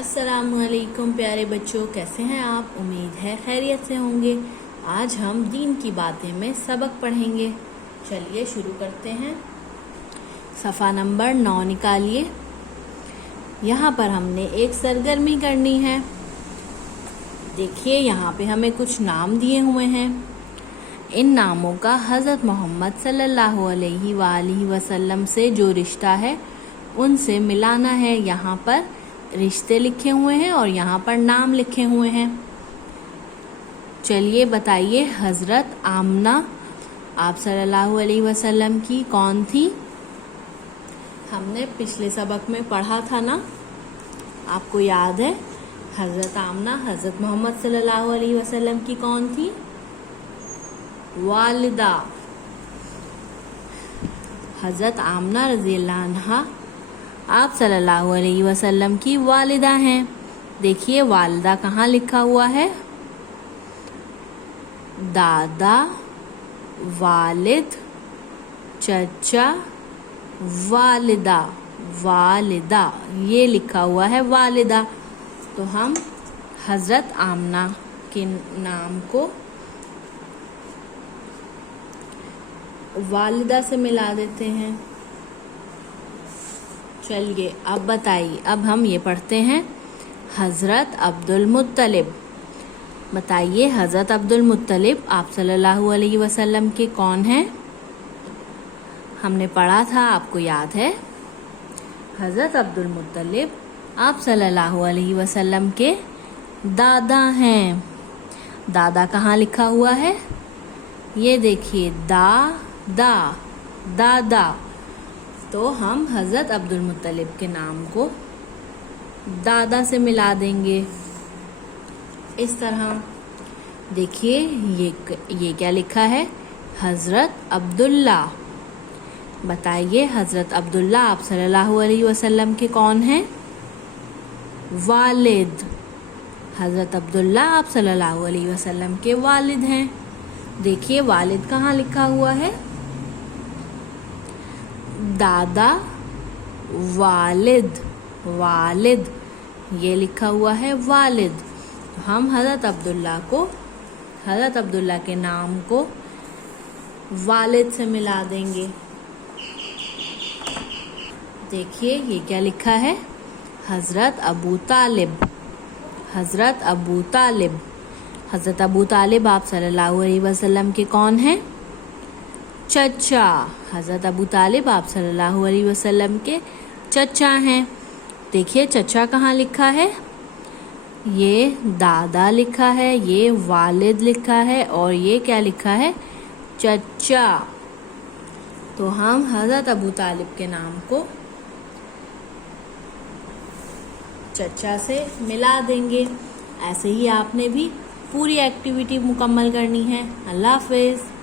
अस्सलाम वालेकुम प्यारे बच्चों, कैसे हैं आप? उम्मीद है खैरियत से होंगे। आज हम दीन की बातें में सबक पढ़ेंगे। चलिए शुरू करते हैं। सफ़ा नंबर 9 निकालिए। यहाँ पर हमने एक सरगर्मी करनी है। देखिए यहाँ पे हमें कुछ नाम दिए हुए हैं। इन नामों का हज़रत मोहम्मद सल्लल्लाहु अलैहि वसल्लम से जो रिश्ता है उनसे मिलाना है। यहाँ पर रिश्ते लिखे हुए हैं और यहाँ पर नाम लिखे हुए हैं। चलिए बताइए, हज़रत आमना आप सल्लल्लाहु अलैहि वसल्लम की कौन थी? हमने पिछले सबक में पढ़ा था ना, आपको याद है? हज़रत आमना हज़रत मोहम्मद सल्लल्लाहु अलैहि वसल्लम की कौन थी? वालिदा। हज़रत आमना रज़ियल्लाहु अन्हा आप सल्लल्लाहु अलैहि वसल्लम की वालिदा हैं। देखिए वालिदा कहाँ लिखा हुआ है? दादा, वालिद, चचा, वालिदा, वालिदा, ये लिखा हुआ है वालिदा। तो हम हज़रत आमना के नाम को वालिदा से मिला देते हैं। चलिए अब बताइए, अब हम ये पढ़ते हैं हज़रत अब्दुल मुत्तलिब। बताइए हज़रत अब्दुल मुत्तलिब आप सल्लल्लाहु अलैहि वसल्लम के कौन हैं? हमने पढ़ा था, आपको याद है? हज़रत अब्दुल मुत्तलिब आप सल्लल्लाहु अलैहि वसल्लम के दादा हैं। दादा कहाँ लिखा हुआ है? ये देखिए, दादा। तो हम हज़रत अब्दुल मुत्तलिब के नाम को दादा से मिला देंगे। इस तरह देखिए ये क्या लिखा है? हज़रत अब्दुल्ला। बताइए हज़रत अब्दुल्ला आप सल्लल्लाहु अलैहि वसल्लम के कौन हैं? वालिद। हज़रत अब्दुल्ला आप सल्लल्लाहु अलैहि वसल्लम के वालिद हैं। देखिए वालिद कहाँ लिखा हुआ है? दादा, वालिद, ये लिखा हुआ है वालिद। तो हम हज़रत अब्दुल्ला के नाम को वालिद से मिला देंगे। देखिए ये क्या लिखा है? हज़रत अबू तालिब। हज़रत अबू तालिब आप सल्लल्लाहु अलैहि वसल्लम के कौन हैं? चचा। हज़रत अबू तालिब आप सल्लल्लाहु अलैहि वसल्लम के चचा हैं। देखिए चचा कहाँ लिखा है? ये दादा लिखा है, ये वालिद लिखा है और ये क्या लिखा है? चचा। तो हम हज़रत अबू तालिब के नाम को चचा से मिला देंगे। ऐसे ही आपने भी पूरी एक्टिविटी मुकम्मल करनी है। अल्लाह हाफ़िज़।